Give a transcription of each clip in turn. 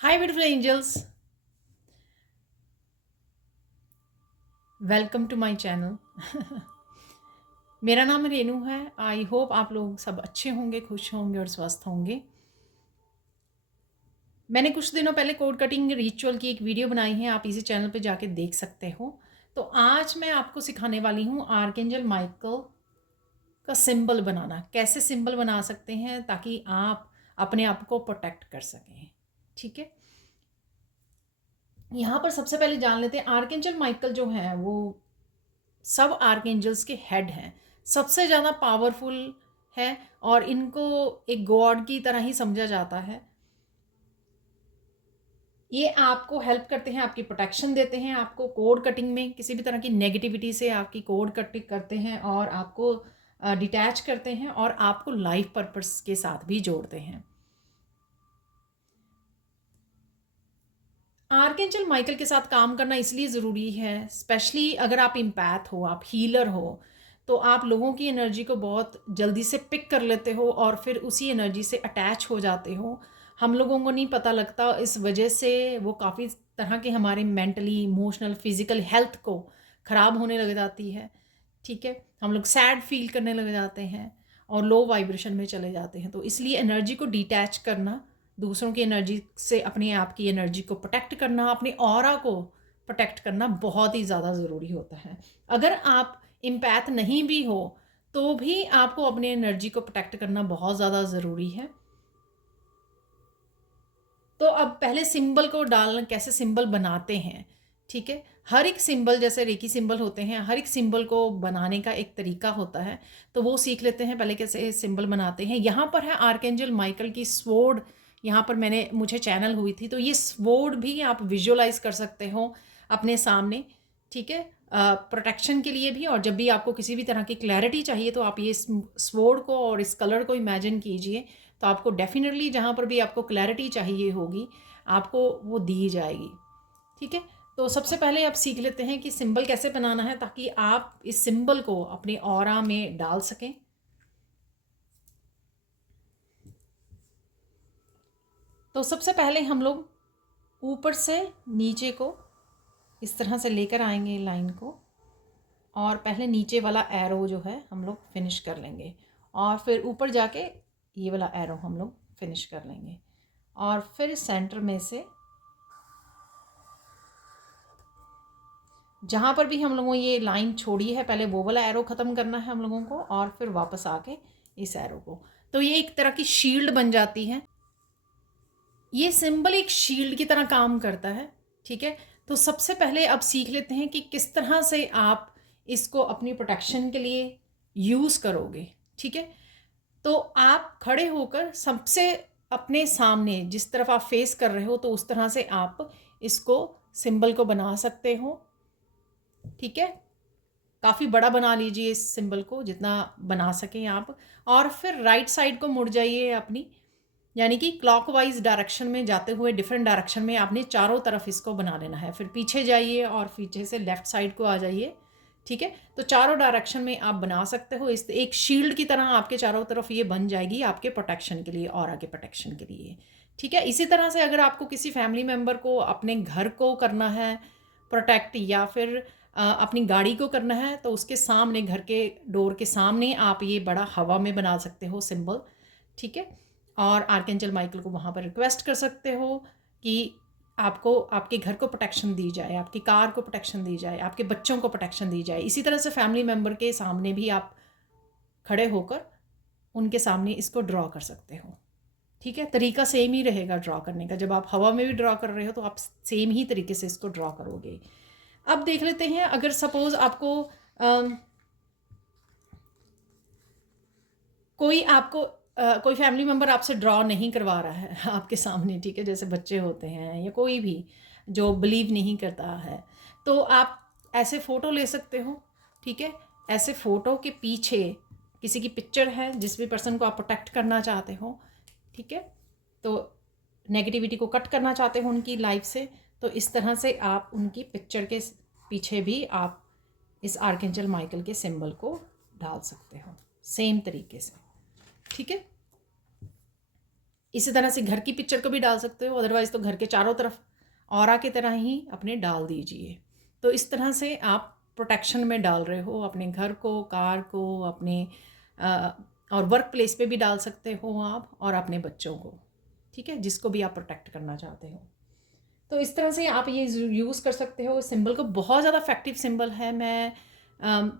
Hi beautiful angels, welcome to my channel. मेरा नाम रेनू है। आई होप आप लोग सब अच्छे होंगे, खुश होंगे और स्वस्थ होंगे। मैंने कुछ दिनों पहले कोड कटिंग रिचुअल की एक वीडियो बनाई है, आप इसी चैनल पे जाके देख सकते हो। तो आज मैं आपको सिखाने वाली हूँ आर्कएंजल माइकल का सिंबल बनाना। कैसे सिंबल बना सकते हैं ताकि आप अपने आप को प्रोटेक्ट कर सकें। ठीक है, यहाँ पर सबसे पहले जान लेते हैं आर्कएंजल माइकल जो है वो सब आर्कएंजल्स के हेड हैं, सबसे ज़्यादा पावरफुल है और इनको एक गॉड की तरह ही समझा जाता है। ये आपको हेल्प करते हैं, आपकी प्रोटेक्शन देते हैं, आपको कोड कटिंग में किसी भी तरह की नेगेटिविटी से आपकी कोड कटिंग करते हैं और आपको डिटैच करते हैं और आपको लाइफ पर्पस के साथ भी जोड़ते हैं। आर्कएंजल माइकल के साथ काम करना इसलिए ज़रूरी है, स्पेशली अगर आप इम्पैथ हो, आप हीलर हो, तो आप लोगों की एनर्जी को बहुत जल्दी से पिक कर लेते हो और फिर उसी एनर्जी से अटैच हो जाते हो। हम लोगों को नहीं पता लगता, इस वजह से वो काफ़ी तरह के हमारे मेंटली, इमोशनल, फिज़िकल हेल्थ को ख़राब होने लग जाती है। ठीक है, हम लोग सैड फील करने लग जाते हैं और लो वाइब्रेशन में चले जाते हैं। तो इसलिए एनर्जी को डिटैच करना, दूसरों की एनर्जी से अपने आप की एनर्जी को प्रोटेक्ट करना, अपने ऑरा को प्रोटेक्ट करना बहुत ही ज़्यादा ज़रूरी होता है। अगर आप इम्पैथ नहीं भी हो तो भी आपको अपने एनर्जी को प्रोटेक्ट करना बहुत ज़्यादा ज़रूरी है। तो अब पहले सिंबल को डालना, कैसे सिंबल बनाते हैं। ठीक है, हर एक सिंबल, जैसे रेकी सिंबल होते हैं, हर एक सिंबल को बनाने का एक तरीका होता है। तो वो सीख लेते हैं पहले कैसे सिंबल बनाते हैं। यहाँ पर है आर्कएंजल माइकल की स्वॉर्ड। यहाँ पर मुझे चैनल हुई थी, तो ये स्वॉर्ड भी आप विजुअलाइज कर सकते हो अपने सामने। ठीक है, प्रोटेक्शन के लिए भी, और जब भी आपको किसी भी तरह की क्लैरिटी चाहिए तो आप ये स्वॉर्ड को और इस कलर को इमेजिन कीजिए, तो आपको डेफिनेटली जहाँ पर भी आपको क्लैरिटी चाहिए होगी आपको वो दी जाएगी। ठीक है, तो सबसे पहले आप सीख लेते हैं कि सिंबल कैसे बनाना है ताकि आप इस सिंबल को अपने ऑरा में डाल सकें। तो सबसे पहले हम लोग ऊपर से नीचे को इस तरह से लेकर आएंगे लाइन को, और पहले नीचे वाला एरो जो है हम लोग फिनिश कर लेंगे और फिर ऊपर जाके ये वाला एरो हम लोग फिनिश कर लेंगे और फिर सेंटर में से जहाँ पर भी हम लोगों ये लाइन छोड़ी है पहले वो वाला एरो ख़त्म करना है हम लोगों को, और फिर वापस आके इस एरो को। तो ये एक तरह की शील्ड बन जाती है। ये सिंबल एक शील्ड की तरह काम करता है। ठीक है, तो सबसे पहले अब सीख लेते हैं कि किस तरह से आप इसको अपनी प्रोटेक्शन के लिए यूज़ करोगे। ठीक है, तो आप खड़े होकर सबसे अपने सामने जिस तरफ आप फेस कर रहे हो तो उस तरह से आप इसको सिंबल को बना सकते हो। ठीक है, काफ़ी बड़ा बना लीजिए इस सिंबल को, जितना बना सकें आप। और फिर राइट साइड को मुड़ जाइए अपनी, यानी कि क्लॉकवाइज डायरेक्शन में जाते हुए डिफरेंट डायरेक्शन में आपने चारों तरफ इसको बना लेना है। फिर पीछे जाइए और पीछे से लेफ़्ट साइड को आ जाइए। ठीक है, तो चारों डायरेक्शन में आप बना सकते हो। इस एक शील्ड की तरह आपके चारों तरफ ये बन जाएगी आपके प्रोटेक्शन के लिए और आगे प्रोटेक्शन के लिए। ठीक है, इसी तरह से अगर आपको किसी फैमिली मेम्बर को, अपने घर को करना है प्रोटेक्ट, या फिर अपनी गाड़ी को करना है, तो उसके सामने, घर के डोर के सामने आप ये बड़ा हवा में बना सकते हो सिंबल। ठीक है, और आर्कएंजल माइकल को वहाँ पर रिक्वेस्ट कर सकते हो कि आपको आपके घर को प्रोटेक्शन दी जाए, आपकी कार को प्रोटेक्शन दी जाए, आपके बच्चों को प्रोटेक्शन दी जाए। इसी तरह से फैमिली मेम्बर के सामने भी आप खड़े होकर उनके सामने इसको ड्रॉ कर सकते हो। ठीक है, तरीका सेम ही रहेगा ड्रॉ करने का। जब आप हवा में भी ड्रॉ कर रहे हो तो आप सेम ही तरीके से इसको ड्रॉ करोगे। अब देख लेते हैं, अगर सपोज आपको कोई फैमिली मेम्बर आपसे ड्रॉ नहीं करवा रहा है आपके सामने, ठीक है, जैसे बच्चे होते हैं या कोई भी जो बिलीव नहीं करता है, तो आप ऐसे फ़ोटो ले सकते हो। ठीक है, ऐसे फ़ोटो के पीछे किसी की पिक्चर है, जिस भी पर्सन को आप प्रोटेक्ट करना चाहते हो। ठीक है, तो नेगेटिविटी को कट करना चाहते हो उनकी लाइफ से, तो इस तरह से आप उनकी पिक्चर के पीछे भी आप इस आर्कएंजल माइकल के सिंबल को डाल सकते हो सेम तरीके से। ठीक है, इसी तरह से घर की पिक्चर को भी डाल सकते हो, अदरवाइज़ तो घर के चारों तरफ ऑरा की तरह ही अपने डाल दीजिए। तो इस तरह से आप प्रोटेक्शन में डाल रहे हो अपने घर को, कार को, अपने अ, और वर्क प्लेस पे भी डाल सकते हो आप, और अपने बच्चों को, ठीक है, जिसको भी आप प्रोटेक्ट करना चाहते हो। तो इस तरह से आप ये यूज़ कर सकते हो सिंबल को। बहुत ज़्यादा इफेक्टिव सिंबल है। मैं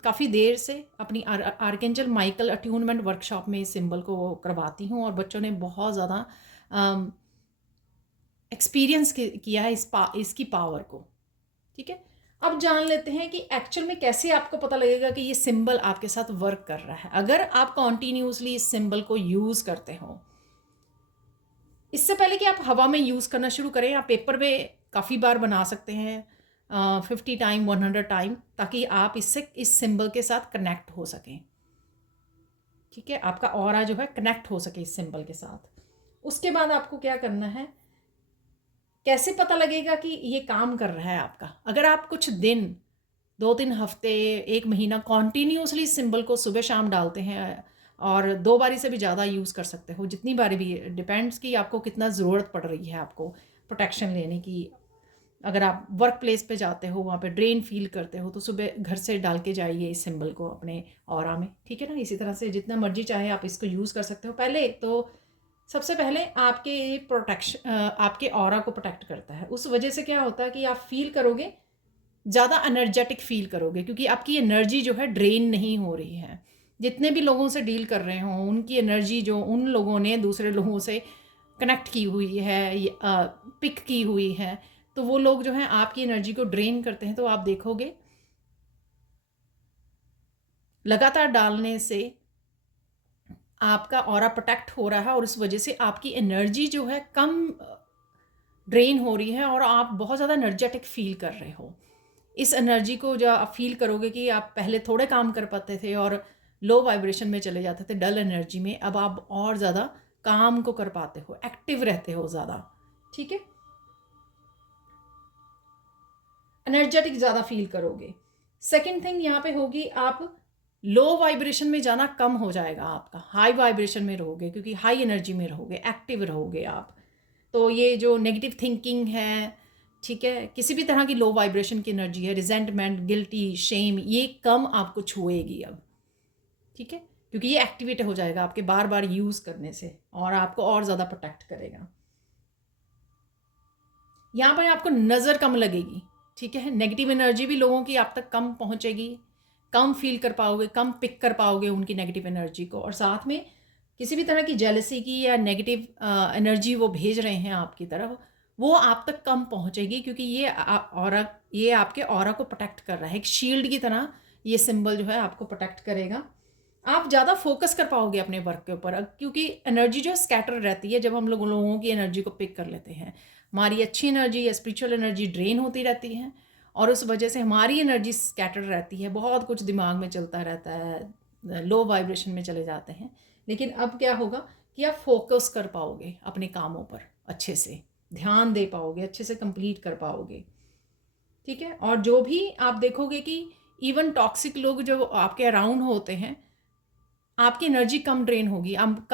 काफ़ी देर से अपनी आर्कएंजल माइकल अट्यूनमेंट वर्कशॉप में इस सिंबल को करवाती हूँ, और बच्चों ने बहुत ज़्यादा एक्सपीरियंस किया है इसकी पावर को, ठीक है। अब जान लेते हैं कि एक्चुअल में कैसे आपको पता लगेगा कि ये सिंबल आपके साथ वर्क कर रहा है। अगर आप कॉन्टीन्यूसली इस सिंबल को यूज़ करते हो, इससे पहले कि आप हवा में यूज़ करना शुरू करें, आप पेपर पे काफ़ी बार बना सकते हैं, 50 टाइम, 100 टाइम, ताकि आप इससे इस सिंबल के साथ कनेक्ट हो सकें, ठीक है, आपका ऑरा जो है कनेक्ट हो सके इस सिंबल के साथ। उसके बाद आपको क्या करना है, कैसे पता लगेगा कि ये काम कर रहा है आपका? अगर आप कुछ दिन, 2-3 हफ्ते, 1 महीना कॉन्टिन्यूसली इस सिंबल को सुबह शाम डालते हैं, और 2 बारी से भी ज़्यादा यूज़ कर सकते हो, जितनी बारी भी, डिपेंड्स कि आपको कितना ज़रूरत पड़ रही है आपको प्रोटेक्शन लेने की। अगर आप वर्क प्लेस पे जाते हो, वहाँ पे ड्रेन फील करते हो, तो सुबह घर से डाल के जाइए इस सिंबल को अपने ऑरा में, ठीक है ना। इसी तरह से जितना मर्जी चाहे आप इसको यूज़ कर सकते हो। पहले तो सबसे पहले आपके प्रोटेक्शन, आपके ऑरा को प्रोटेक्ट करता है। उस वजह से क्या होता है कि आप फील करोगे, ज़्यादा एनर्जेटिक फील करोगे, क्योंकि आपकी एनर्जी जो है ड्रेन नहीं हो रही है। जितने भी लोगों से डील कर रहे हों, उनकी एनर्जी जो उन लोगों ने दूसरे लोगों से कनेक्ट की हुई है, पिक की हुई है, तो वो लोग जो हैं आपकी एनर्जी को ड्रेन करते हैं। तो आप देखोगे लगातार डालने से आपका ऑरा प्रोटेक्ट हो रहा है, और इस वजह से आपकी एनर्जी जो है कम ड्रेन हो रही है, और आप बहुत ज़्यादा एनर्जेटिक फील कर रहे हो। इस एनर्जी को जो आप फील करोगे कि आप पहले थोड़े काम कर पाते थे और लो वाइब्रेशन में चले जाते थे, डल एनर्जी में, अब आप और ज़्यादा काम को कर पाते हो, एक्टिव रहते हो ज़्यादा, ठीक है, एनर्जेटिक ज़्यादा फील करोगे। सेकेंड थिंग यहाँ पे होगी, आप लो वाइब्रेशन में जाना कम हो जाएगा आपका, हाई वाइब्रेशन में रहोगे, क्योंकि हाई एनर्जी में रहोगे, एक्टिव रहोगे आप। तो ये जो नेगेटिव थिंकिंग है, ठीक है, किसी भी तरह की लो वाइब्रेशन की एनर्जी है, रिजेंटमेंट, गिल्टी, शेम, ये कम आपको छुएगी अब, ठीक है, क्योंकि ये एक्टिवेट हो जाएगा आपके बार बार यूज़ करने से, और आपको और ज़्यादा प्रोटेक्ट करेगा। यहाँ पर आपको नज़र कम लगेगी, ठीक है, नेगेटिव एनर्जी भी लोगों की आप तक कम पहुँचेगी, कम फील कर पाओगे, कम पिक कर पाओगे उनकी नेगेटिव एनर्जी को, और साथ में किसी भी तरह की जेलसी की या नेगेटिव एनर्जी वो भेज रहे हैं आपकी तरफ, वो आप तक कम पहुँचेगी, क्योंकि ये आपके ऑरा को प्रोटेक्ट कर रहा है, एक शील्ड की तरह ये सिंबल जो है आपको प्रोटेक्ट करेगा। आप ज़्यादा फोकस कर पाओगे अपने वर्क के ऊपर, क्योंकि एनर्जी जो स्कैटर रहती है जब हम लोगों की एनर्जी को पिक कर लेते हैं। हमारी अच्छी एनर्जी या स्पिरिचुअल एनर्जी ड्रेन होती रहती है, और उस वजह से हमारी एनर्जी स्कैटर रहती है, बहुत कुछ दिमाग में चलता रहता है, लो वाइब्रेशन में चले जाते हैं। लेकिन अब क्या होगा कि आप फोकस कर पाओगे अपने कामों पर, अच्छे से ध्यान दे पाओगे, अच्छे से कंप्लीट कर पाओगे, ठीक है। और जो भी आप देखोगे कि इवन टॉक्सिक लोग जो आपके अराउंड होते हैं, आपकी एनर्जी कम ड्रेन होगी, आप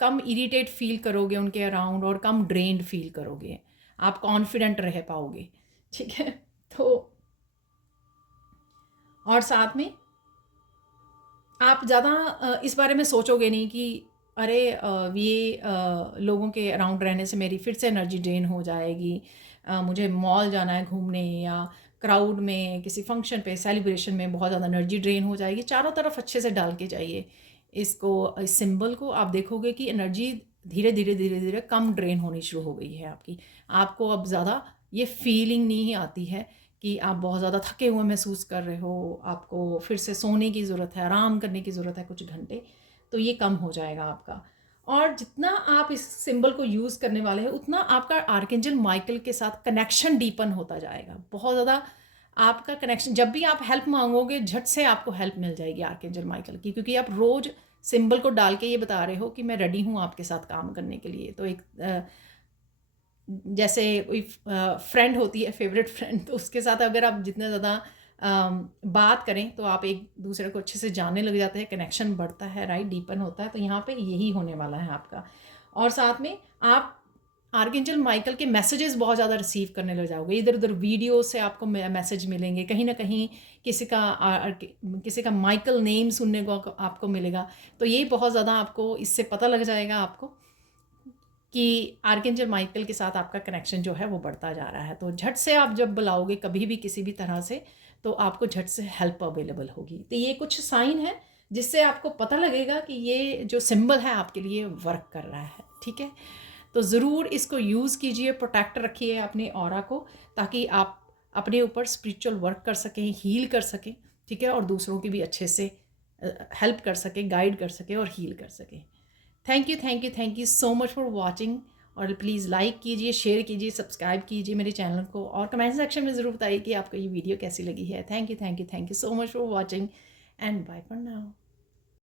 कम इरिटेट फील करोगे उनके अराउंड, और कम ड्रेन्ड फील करोगे, आप कॉन्फिडेंट रह पाओगे, ठीक है। तो और साथ में आप ज़्यादा इस बारे में सोचोगे नहीं कि अरे ये लोगों के अराउंड रहने से मेरी फिर से एनर्जी ड्रेन हो जाएगी, मुझे मॉल जाना है घूमने, या क्राउड में किसी फंक्शन पे, सेलिब्रेशन में बहुत ज़्यादा एनर्जी ड्रेन हो जाएगी। चारों तरफ अच्छे से डाल के जाइए इसको, इस सिंबल को, आप देखोगे कि एनर्जी धीरे धीरे धीरे धीरे कम ड्रेन होनी शुरू हो गई है आपकी। आपको अब ज़्यादा ये फीलिंग नहीं आती है कि आप बहुत ज़्यादा थके हुए महसूस कर रहे हो, आपको फिर से सोने की ज़रूरत है, आराम करने की ज़रूरत है कुछ घंटे, तो ये कम हो जाएगा आपका। और जितना आप इस सिंबल को यूज़ करने वाले हैं, उतना आपका आर्कएंजल माइकल के साथ कनेक्शन डीपन होता जाएगा, बहुत ज़्यादा आपका कनेक्शन। जब भी आप हेल्प मांगोगे, झट से आपको हेल्प मिल जाएगी आर्कएंजल माइकल की, क्योंकि आप रोज़ सिंबल को डाल के ये बता रहे हो कि मैं रेडी हूँ आपके साथ काम करने के लिए। तो एक जैसे कोई फ्रेंड होती है, फेवरेट फ्रेंड, तो उसके साथ अगर आप जितना ज़्यादा बात करें, तो आप एक दूसरे को अच्छे से जानने लग जाते हैं, कनेक्शन बढ़ता है, राइट, डीपन होता है। तो यहाँ पे यही होने वाला है आपका। और साथ में आप आर्कएंजल माइकल के मैसेजेस बहुत ज़्यादा रिसीव करने लग जाओगे। इधर उधर वीडियो से आपको मैसेज मिलेंगे, कहीं ना कहीं किसी का माइकल नेम सुनने को आपको मिलेगा। तो ये बहुत ज़्यादा आपको इससे पता लग जाएगा आपको कि आर्कएंजल माइकल के साथ आपका कनेक्शन जो है वो बढ़ता जा रहा है। तो झट से आप जब बुलाओगे कभी भी किसी भी तरह से, तो आपको झट से हेल्प अवेलेबल होगी। तो ये कुछ साइन है जिससे आपको पता लगेगा कि ये जो सिंबल है आपके लिए वर्क कर रहा है। ठीक है, तो ज़रूर इसको यूज़ कीजिए, प्रोटेक्ट रखिए अपने ऑरा को, ताकि आप अपने ऊपर स्पिरिचुअल वर्क कर सकें, हील कर सकें। ठीक है, और दूसरों की भी अच्छे से हेल्प कर सकें, गाइड कर सकें और हील कर सकें। Thank you so much for watching. और प्लीज़ लाइक कीजिए, शेयर कीजिए, सब्सक्राइब कीजिए मेरे चैनल को, और कमेंट सेक्शन में ज़रूर बताइए कि आपको ये वीडियो कैसी लगी है। Thank you so much for watching and bye for now.